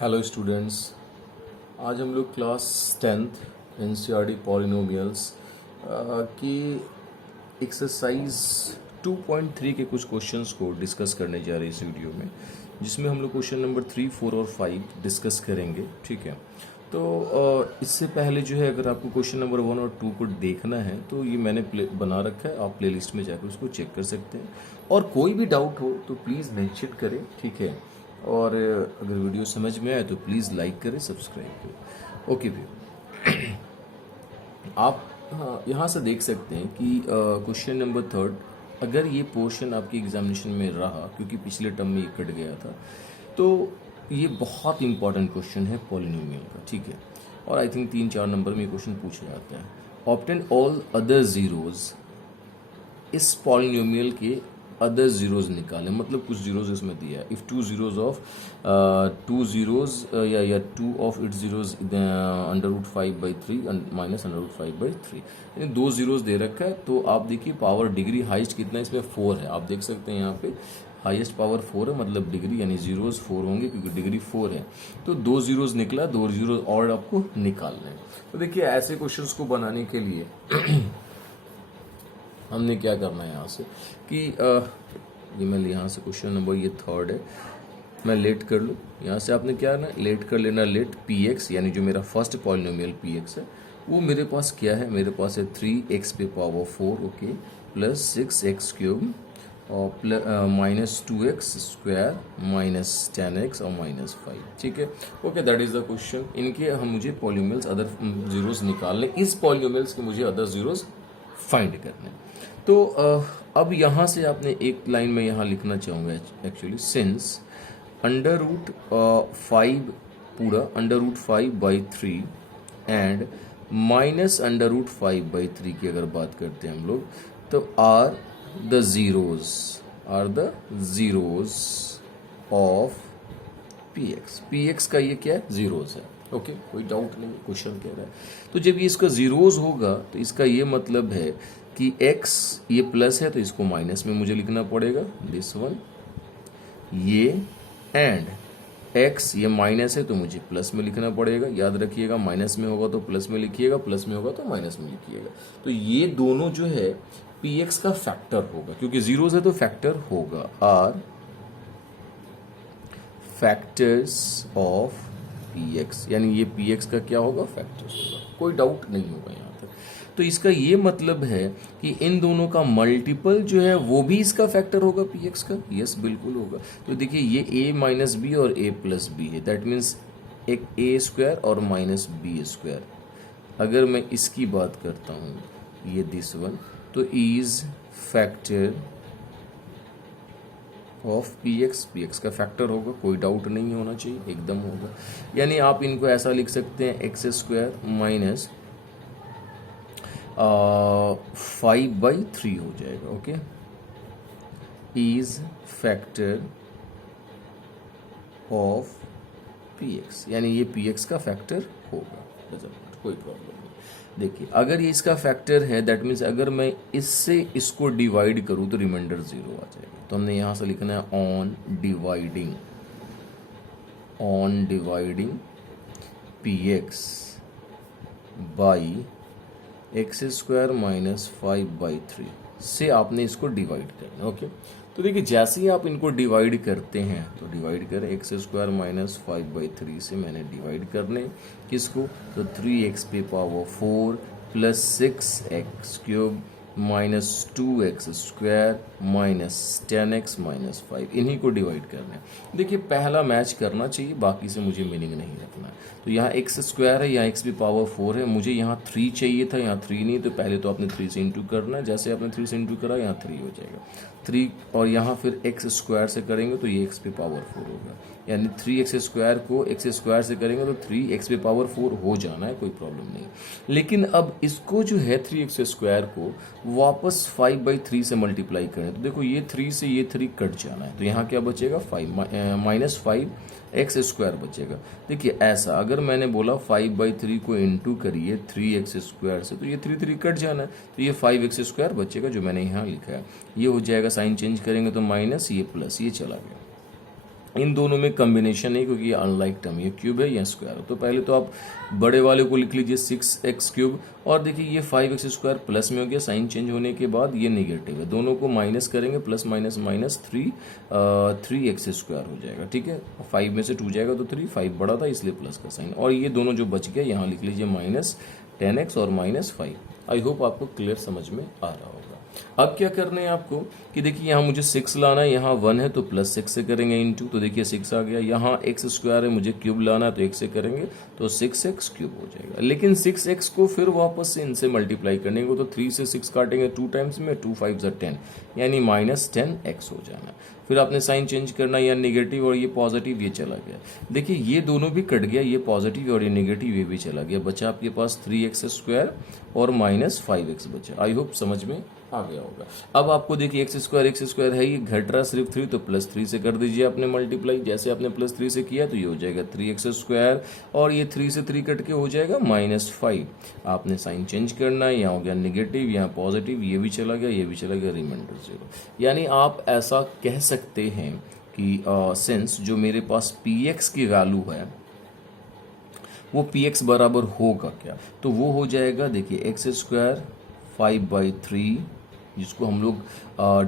Hello students. आज हम लोग क्लास 10th एनसीईआरटी पॉलिनोमियल्स की एक्सरसाइज 2.3 के कुछ क्वेश्चंस को डिस्कस करने जा रहे हैं इस वीडियो में, जिसमें हम लोग क्वेश्चन नंबर 3, 4 और 5 डिस्कस करेंगे। ठीक है, तो इससे पहले जो है, अगर आपको क्वेश्चन नंबर 1 और 2 को देखना है तो ये मैंने बना रखा है, आप प्लेलिस्ट में जाकर उसको चेक कर सकते हैं। और कोई भी डाउट हो तो प्लीज़ मेंशन करें, ठीक है। और अगर वीडियो समझ में आए तो प्लीज़ लाइक करें, सब्सक्राइब करें। ओके भैया, आप यहाँ से देख सकते हैं कि क्वेश्चन नंबर 3, अगर ये पोर्शन आपके एग्जामिनेशन में रहा, क्योंकि पिछले टर्म में ये कट गया था, तो ये बहुत इंपॉर्टेंट क्वेश्चन है पॉलिनोमियल का। ठीक है, और आई थिंक 3-4 नंबर में ये क्वेश्चन पूछा जाता है। ऑब्टेन ऑल अदर जीरोज, इस पॉलिनोमियल के अदर जीरोज निकालें, मतलब कुछ जीरोज इसमें दिया है। If two zeros of two zeros या two of it zeros √5/3 minus √5/3, यानी 2 जीरोज दे रखा है। तो आप देखिए पावर डिग्री हाइस्ट कितना है, इसमें 4 है। आप देख सकते हैं यहाँ पे हाईएस्ट पावर 4 है, मतलब डिग्री यानी जीरोज 4 होंगे क्योंकि डिग्री 4 है। तो 2 जीरोज निकला, 2 जीरोज और आपको निकालना है। तो देखिए ऐसे क्वेश्चंस को बनाने के लिए हमने क्या करना है यहाँ से कि ये मैं यहाँ से क्वेश्चन नंबर ये 3 है, मैं लेट कर लूँ। यहाँ से आपने क्या ना लेट कर लेना, लेट px, यानी जो मेरा फर्स्ट पॉलिनोमियल px है वो मेरे पास क्या है, मेरे पास है 3x पे पावर 4, ओके, प्लस 6x³ और माइनस 2x² माइनस 10x और माइनस 5। ठीक है, okay, that is the question. इनके हम मुझे पॉलिनोमियल्स अदर जीरोस निकालने, इस पॉलिनोमियल्स के मुझे अदर जीरोस फाइंड करने। तो अब यहाँ से आपने एक लाइन में यहाँ लिखना चाहूँगा एक्चुअली, सिंस √5 पूरा √5/3 एंड माइनस √5/3 की अगर बात करते हैं हम लोग, तो are the zeros of px का ये क्या है, जीरोज है। ओके, कोई डाउट नहीं, क्वेश्चन कह रहा है। तो जब ये इसका जीरोज होगा तो इसका ये मतलब है कि x ये प्लस है तो इसको माइनस में मुझे लिखना पड़ेगा, दिस वन ये, एंड x ये माइनस है तो मुझे प्लस में लिखना पड़ेगा। याद रखिएगा, माइनस में होगा तो प्लस में लिखिएगा, प्लस में होगा तो माइनस में लिखिएगा। तो ये दोनों जो है px का फैक्टर होगा, क्योंकि जीरोज है तो फैक्टर होगा। आर फैक्टर्स ऑफ px, यानी ये px का क्या होगा, फैक्टर्स होगा। कोई डाउट नहीं होगा यहाँ तक। तो इसका ये मतलब है कि इन दोनों का मल्टीपल जो है वो भी इसका फैक्टर होगा px का। यस, बिल्कुल होगा। तो देखिए ये a माइनस बी और a प्लस बी है, दैट मीन्स एक a² और माइनस b²। अगर मैं इसकी बात करता हूँ, ये दिस वन, तो इज फैक्टर ऑफ px का फैक्टर होगा, कोई डाउट नहीं होना चाहिए, एकदम होगा। यानी आप इनको ऐसा लिख सकते हैं, x² माइनस 5/3 हो जाएगा। Okay, is factor of px, यानी ये px का फैक्टर होगा, कोई प्रॉब्लम नहीं। देखिए अगर ये इसका फैक्टर है, दैट मीन्स अगर मैं इससे इसको डिवाइड करूँ तो रिमाइंडर 0 आ जाएगा। तो हमने यहाँ से लिखना है on dividing px by x² minus 5/3 से आपने इसको डिवाइड करना। ओके, तो देखिए जैसे ही आप इनको डिवाइड करते हैं, तो डिवाइड करें, x² माइनस 5/3 से मैंने डिवाइड करने किसको, तो 3x पे power 4 plus 6x³ minus 2x² minus 10x minus 5, इन्हीं को डिवाइड करना है। देखिए पहला मैच करना चाहिए, बाकी से मुझे मीनिंग नहीं रखना है। तो यहाँ x² है, यहाँ x भी पावर 4 है, मुझे यहाँ 3 चाहिए था, यहाँ 3 नहीं, तो पहले तो आपने 3 से इंटू करना है। जैसे आपने 3 से इंटू करा, यहाँ 3 हो जाएगा 3, और यहाँ फिर x² से करेंगे तो ये x पे पावर 4 होगा, यानी 3x² को x² से करेंगे तो 3x पे पावर 4 हो जाना है, कोई प्रॉब्लम नहीं। लेकिन अब इसको जो है 3x² को वापस 5/3 से मल्टीप्लाई करें, तो देखो ये 3 से ये 3 कट जाना है, तो यहाँ क्या बचेगा, माइनस 5x² बचेगा। देखिए ऐसा अगर मैंने बोला 5/3 को इंटू करिए 3x² से, तो ये 3 कट जाना है, तो ये 5x² बचेगा जो मैंने यहाँ लिखा है। ये हो जाएगा, साइन चेंज करेंगे तो माइनस, ये प्लस, ये चला गया। इन दोनों में कम्बिनेशन है क्योंकि ये अनलाइक टर्म, ये क्यूब है या स्क्वायर है। तो पहले तो आप बड़े वाले को लिख लीजिए 6x क्यूब, और देखिए ये 5x स्क्वायर प्लस में हो गया, साइन चेंज होने के बाद ये नेगेटिव है, दोनों को माइनस करेंगे, plus minus minus 3x square हो जाएगा, ठीक है। 5 में से 2 जाएगा तो 3, 5 बड़ा था इसलिए प्लस का साइन, और ये दोनों जो बच गया यहाँ लिख लीजिए माइनस 10x और माइनस 5। आई होप आपको क्लियर समझ में आ रहा होगा। अब क्या करना है आपको कि देखिए यहाँ मुझे 6 लाना है, यहाँ 1 है तो प्लस 6 से करेंगे इनटू, तो देखिए 6 आ गया। यहाँ x स्क्वायर है, मुझे क्यूब लाना है तो 1 से करेंगे तो 6x क्यूब हो जाएगा। लेकिन 6x को फिर वापस से इनसे मल्टीप्लाई करने को, तो 3 से 6 काटेंगे 2 टाइम्स में, 2 5 10 यानी माइनस 10x हो जाना। फिर आपने साइन चेंज करना, या नेगेटिव और ये पॉजिटिव, ये चला गया। देखिए ये दोनों भी कट गया, ये पॉजिटिव और ये नेगेटिव ये भी चला गया, बचा आपके पास 3x स्क्वायर और माइनस 5x बचा। आई होप समझ में आ गया होगा। अब आपको देखिए x स्क्वायर है, ये घट रहा सिर्फ 3, तो प्लस 3 से कर दीजिए आपने मल्टीप्लाई। जैसे आपने प्लस 3 से किया तो ये हो जाएगा 3x स्क्वायर, और ये 3 से 3 कट के हो जाएगा माइनस 5। आपने साइन चेंज करना है, यहाँ हो गया नेगेटिव, यहाँ पॉजिटिव, ये भी चला गया, ये भी चला गया, रिमाइंडर 0। यानी आप ऐसा कह सकते हैं कि सिंस जो मेरे पास px की वैल्यू है वो px बराबर होगा क्या, तो वो हो जाएगा देखिए x स्क्वायर 5/3, जिसको हम लोग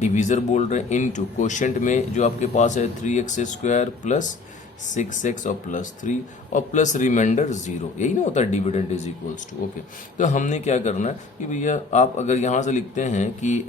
डिवीज़र बोल रहे हैं, इनटू क्वोशंट में जो आपके पास है 3x स्क्वायर प्लस 6x और प्लस 3 और प्लस रिमाइंडर 0, यही ना होता है dividend is equals to. Okay, तो हमने क्या करना है कि भैया आप अगर यहाँ से लिखते हैं कि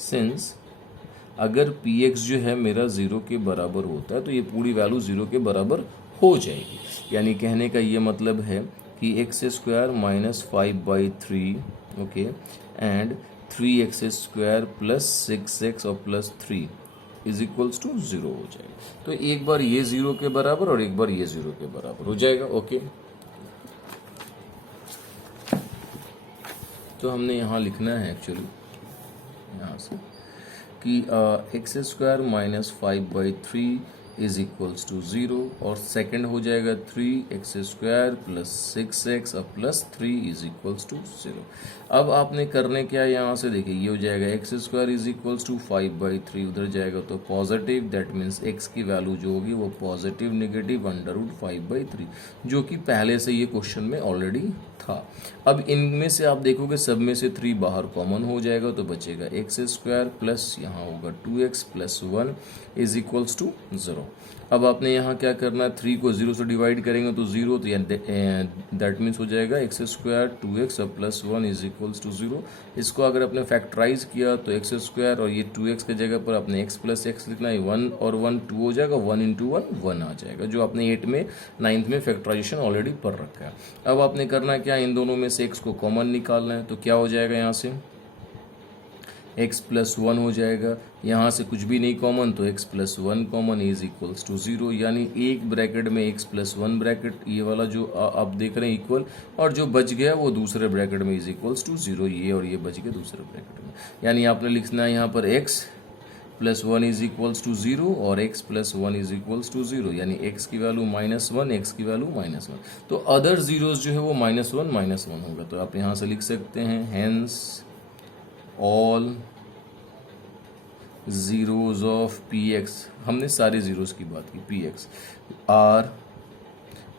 सिंस अगर px जो है मेरा 0 के बराबर होता है तो ये पूरी वैल्यू 0 के बराबर हो जाएगी। यानी कहने का ये मतलब है कि x square minus 5/3, okay, and 3x square plus 6x और प्लस 3 इज इक्वल्स टू 0 हो जाएगा। तो एक बार ये 0 के बराबर और एक बार ये 0 के बराबर हो जाएगा। ओके, तो हमने यहाँ लिखना है एक्चुअली यहाँ से कि x square minus 5/3 is equals to 0, और सेकंड हो जाएगा 3x स्क्वायर प्लस 6x और प्लस 3 इज इक्वल्स टू 0। अब आपने करने क्या है, यहाँ से देखिए ये हो जाएगा x square is equals to 5/3, उधर जाएगा तो पॉजिटिव, दैट मीन्स x की वैल्यू जो होगी वो पॉजिटिव नेगेटिव √5/3, जो कि पहले से ये क्वेश्चन में ऑलरेडी था। अब इनमें से आप देखोगे सब में से 3 बाहर कॉमन हो जाएगा तो बचेगा x स्क्वायर प्लस यहाँ होगा 2x plus 1 is equals to 0। अब आपने यहाँ क्या करना है, 3 को 0 से डिवाइड करेंगे तो 0, तो दैट मीन्स हो जाएगा x स्क्वायर 2x और प्लस 1 इज इक्वल्स टू 0। इसको अगर आपने फैक्टराइज किया तो x स्क्वायर और ये 2x के जगह पर आपने x प्लस x लिखना है, 1 और 1 2 हो जाएगा, 1 इंटू 1 1 आ जाएगा, जो आपने 8 में 9th में फैक्टराइजेशन ऑलरेडी पढ़ रखा है। अब आपने करना क्या, इन दोनों में से x को कॉमन निकालना है, तो क्या हो जाएगा यहाँ से x प्लस 1 हो जाएगा, यहाँ से कुछ भी नहीं कॉमन तो x plus 1 common is equals to 0। यानी एक ब्रैकेट में x प्लस 1 ब्रैकेट ये वाला जो आप देख रहे हैं इक्वल, और जो बच गया वो दूसरे ब्रैकेट में इज इक्वल्स टू 0, ये और ये बच गया दूसरे ब्रैकेट में। यानी आपने लिखना है यहाँ पर x plus 1 is equals to 0 और x plus 1 is equals to 0, यानी x की वैल्यू -1, x की वैल्यू -1। तो अदर जीरोस जो है वो -1 होगा, तो आप यहाँ से लिख सकते हैं hence all zeros of px, हमने सारे जीरोस की बात की, px आर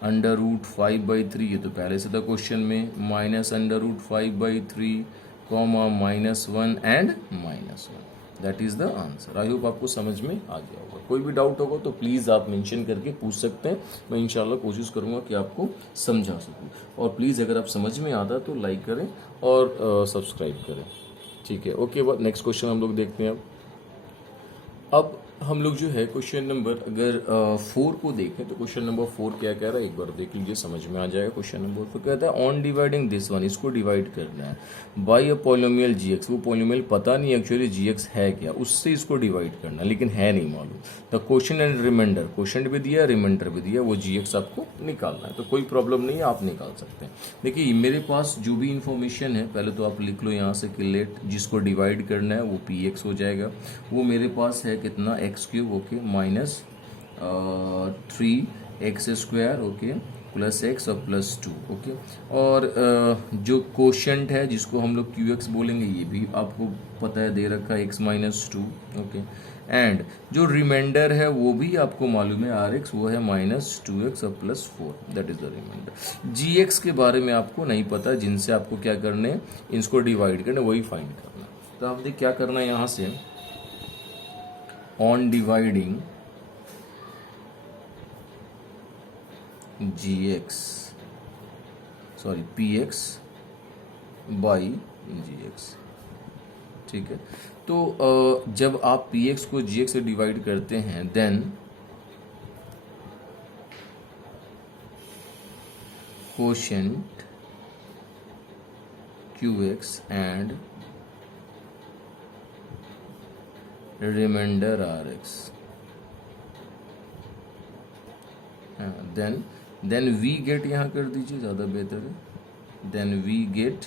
√5/3, ये तो पहले से था क्वेश्चन में, -√5/3 comma -1 and -1, that is the answer. I hope आपको समझ में आ गया होगा। कोई भी डाउट होगा तो प्लीज़ आप मेंशन करके पूछ सकते हैं, मैं इंशाल्लाह कोशिश करूंगा कि आपको समझा सकूं। और प्लीज़ अगर आप समझ में आता तो लाइक करें और सब्सक्राइब करें, ठीक है। ओके, नेक्स्ट क्वेश्चन हम लोग देखते हैं। अब हम लोग जो है क्वेश्चन नंबर अगर 4 को देखें तो क्वेश्चन नंबर 4 क्या कह रहा है एक बार देख लीजिए, समझ में आ जाएगा। क्वेश्चन नंबर 4 कहता है ऑन डिवाइडिंग दिस वन, इसको डिवाइड करना है बाई अ पॉलिनोमियल जीएक्स, वो पॉलिनोमियल पता नहीं एक्चुअली जीएक्स है क्या, उससे इसको डिवाइड करना है, लेकिन है नहीं मालूम। The question and reminder, question भी दिया रिमाइंडर भी दिया, वो जीएक्स आपको निकालना है, तो कोई प्रॉब्लम नहीं है, आप निकाल सकते हैं। देखिए मेरे पास जो भी इंफॉर्मेशन है पहले तो आप लिख लो यहाँ से कि लेट जिसको डिवाइड करना है वो px हो जाएगा, वो मेरे पास है कितना x3, okay, -3x square, okay, plus x और प्लस 2, ओके। और जो कोशेंट है जिसको हम लोग qx बोलेंगे, ये भी आपको पता है दे रखा है x -2, ओके, एंड जो रिमाइंडर है वो भी आपको मालूम है आर एक्स, वो है -2x और +4, that is the reminder. G x के बारे में आपको नहीं पता, जिनसे आपको क्या करने, इसको डिवाइड करना, वही फाइंड करना। तो आप देख क्या करना है यहाँ से, on dividing px by gx, ठीक है। तो जब आप px को gx से डिवाइड करते हैं, then quotient qx and reminder rx, then we get यहाँ कर दीजिए, ज़्यादा बेहतर है। देन वी गेट,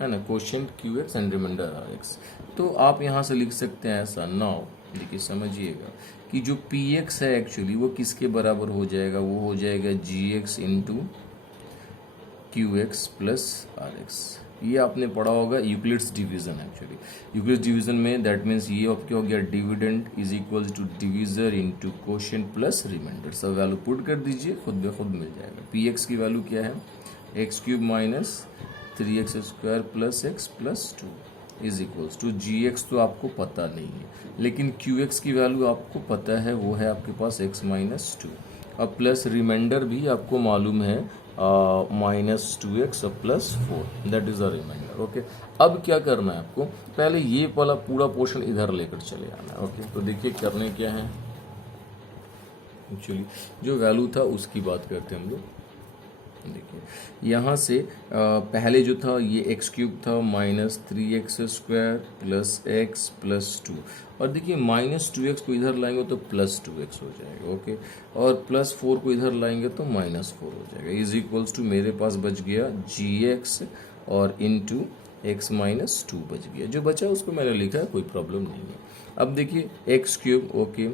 है ना, quotient qx and reminder rx। तो आप यहाँ से लिख सकते हैं ऐसा। नाउ देखिए समझिएगा कि जो px है एक्चुअली वो किसके बराबर हो जाएगा, वो हो जाएगा gx into qx plus rx। ये आपने पढ़ा होगा Euclid's division. Actually Euclid's division में दैट मीन्स ये अब क्या हो गया, dividend is equal to divisor into quotient plus reminder. सब वैल्यू पुट कर दीजिए, खुद ब खुद मिल जाएगा। px की वैल्यू क्या है, x³ minus 3x² plus x plus 2 is equals to gx। तो आपको पता नहीं है, लेकिन qx की वैल्यू आपको पता है, वो है आपके पास x माइनस 2। अब प्लस रिमाइंडर भी आपको मालूम है -2x plus 4, that is the reminder. Okay, अब क्या करना है आपको, पहले ये वाला पूरा पोर्शन इधर लेकर चले आना है। ओके, तो देखिए करने क्या है, एक्चुअली जो वैल्यू था उसकी बात करते हैं हम लोग। देखिए यहाँ से पहले जो था ये x³ था -3x² प्लस x प्लस 2, और देखिए -2x को इधर लाएंगे तो +2x हो जाएगा। ओके, और +4 को इधर लाएंगे तो -4 हो जाएगा, इज इक्वल्स टू मेरे पास बच गया gx और इंटू x माइनस 2 बच गया। जो बचा उसको मैंने लिखा है, कोई प्रॉब्लम नहीं है। अब देखिए x³, ओके,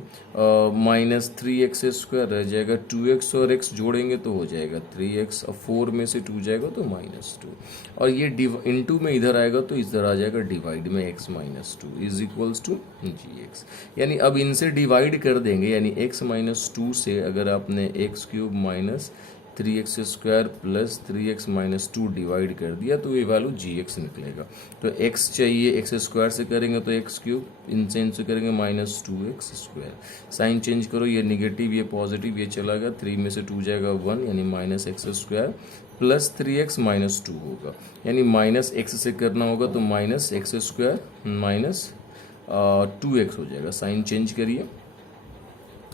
-3x² रह जाएगा, 2x और x जोड़ेंगे तो हो जाएगा 3x, और 4 में से 2 जाएगा तो -2, और ये इनटू में इधर आएगा तो इधर आ जाएगा डिवाइड में x minus 2 is equals to gx। यानी अब इनसे डिवाइड कर देंगे, यानी x माइनस 2 से अगर आपने x³ minus 3x² plus 3x minus 2 divide कर दिया तो ये वैल्यू gx निकलेगा। तो x चाहिए, x² से करेंगे तो x³, इनसे इनसे करेंगे -2x²। साइन चेंज करो, ये निगेटिव ये पॉजिटिव, ये चला गया, 3 में से 2 जाएगा 1, यानी -x² प्लस 3x माइनस 2 होगा, यानी -x से करना होगा तो -x² माइनस 2x हो जाएगा। साइन चेंज करिए,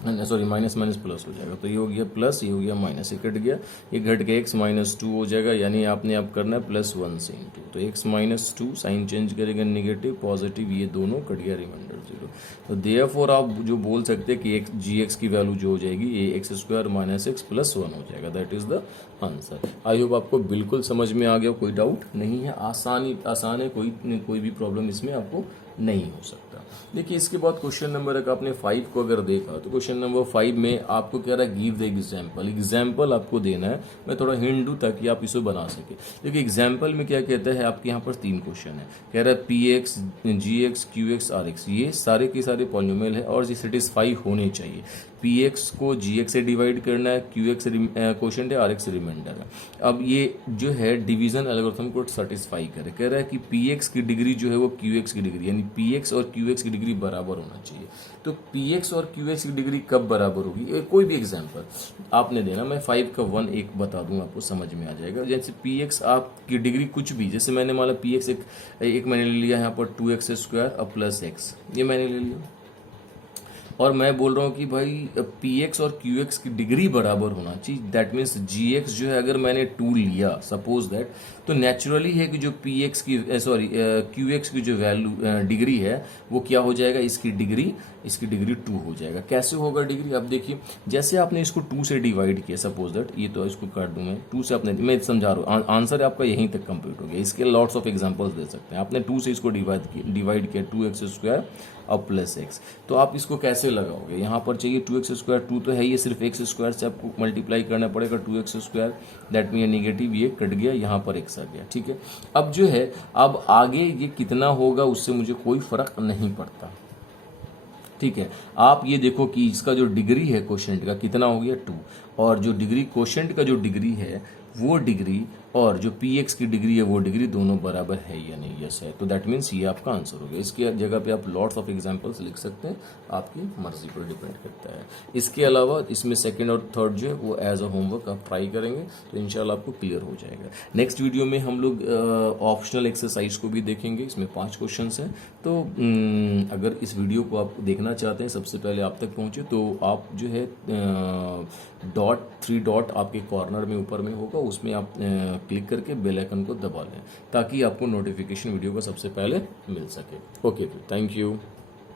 सॉरी माइनस माइनस प्लस हो जाएगा, तो ये हो गया प्लस, ये हो गया माइनस, ये कट गया, ये घट के x माइनस 2 हो जाएगा, यानी आपने अब करना है +1 से इंटू, तो x माइनस 2 साइन चेंज करेंगे, निगेटिव पॉजिटिव, ये दोनों कट गया, रिमाइंडर 0। तो देयरफॉर आप जो बोल सकते हैं कि gx की वैल्यू जो हो जाएगी ये x² माइनस x प्लस 1 हो जाएगा, that is the answer. I hope आपको बिल्कुल समझ में आ गया, कोई डाउट नहीं है, आसान है, कोई भी प्रॉब्लम इसमें आपको नहीं हो सकता। देखिए इसके बाद क्वेश्चन नंबर आपने 5 को अगर देखा तो क्वेश्चन नंबर 5 में आपको कह रहा है गिव द एग्जाम्पल आपको देना है। मैं थोड़ा हिंट दूं ताकि आप इसे बना सके। देखिए एग्जाम्पल में क्या कहता है, आपके यहाँ पर 3 क्वेश्चन है, कह रहा है px, gx, qx, rx, ये सारे के सारे पॉलिनोमियल है और ये सेटिस्फाई होने चाहिए। px को gx से डिवाइड करना है, qx क्वोशिएंट है, rx रिमाइंडर है। अब ये जो है डिवीजन एल्गोरिथम को सेटिस्फाई करे, कह रहा है कि px की डिग्री जो है वो qx की डिग्री, यानी px और qx की डिग्री बराबर होना चाहिए। तो px और qx की डिग्री कब बराबर होगी, कोई भी एग्जांपल आपने देना, मैं 5 का 1 एक बता दूं, आपको समझ में आ जाएगा। जैसे px आपकी डिग्री कुछ भी, जैसे मैंने मान px एक मैंने ले लिया यहाँ पर 2x² और प्लस x, ये मैंने ले लिया, और मैं बोल रहा हूँ कि भाई px और qx की डिग्री बराबर होना चाहिए। दैट मीन्स gx जो है अगर मैंने 2 लिया सपोज दैट, तो नेचुरली है कि जो px की qx की जो वैल्यू डिग्री है वो क्या हो जाएगा, इसकी डिग्री 2 हो जाएगा। कैसे होगा डिग्री, अब देखिए जैसे आपने इसको 2 से डिवाइड किया सपोज दैट, ये तो इसको कर दूं मैं 2 से, आपने, मैं समझा रहा हूँ, आंसर आपका यहीं तक कंप्लीट हो गया। इसके लॉट्स ऑफ एग्जांपल्स दे सकते हैं। आपने 2 से इसको डिवाइड किया 2x² और प्लस x, तो आप इसको कैसे लगाओगे, यहाँ पर चाहिए 2x², 2 तो है, ये सिर्फ x² से आपको मल्टीप्लाई करना पड़ेगा 2x², दैट मीन निगेटिव ये कट गया, यहाँ पर x आ गया, ठीक है। अब जो है अब आगे ये कितना होगा उससे मुझे कोई फर्क नहीं पड़ता, ठीक है। आप ये देखो कि इसका जो डिग्री है क्वोशिएंट का कितना हो गया 2, और जो डिग्री क्वोशिएंट का जो डिग्री है वो डिग्री और जो पी एक्स की डिग्री है वो डिग्री दोनों बराबर है या नहीं, यस है, तो दैट मीन्स ये आपका आंसर हो गया। इसकी जगह पे आप लॉट्स ऑफ एग्जांपल्स लिख सकते हैं, आपकी मर्जी पर डिपेंड करता है। इसके अलावा इसमें सेकंड और थर्ड जो है वो एज अ होमवर्क आप ट्राई करेंगे तो इंशाल्लाह आपको क्लियर हो जाएगा। नेक्स्ट वीडियो में हम लोग ऑप्शनल एक्सरसाइज को भी देखेंगे, इसमें 5 क्वेश्चन हैं। तो अगर इस वीडियो को आप देखना चाहते हैं सबसे पहले आप तक पहुंचे तो आप जो है डॉट 3 डॉट आपके कॉर्नर में ऊपर में होगा, उसमें आप क्लिक करके बेल आइकन को दबा लें ताकि आपको नोटिफिकेशन वीडियो का सबसे पहले मिल सके। Okay, thank you.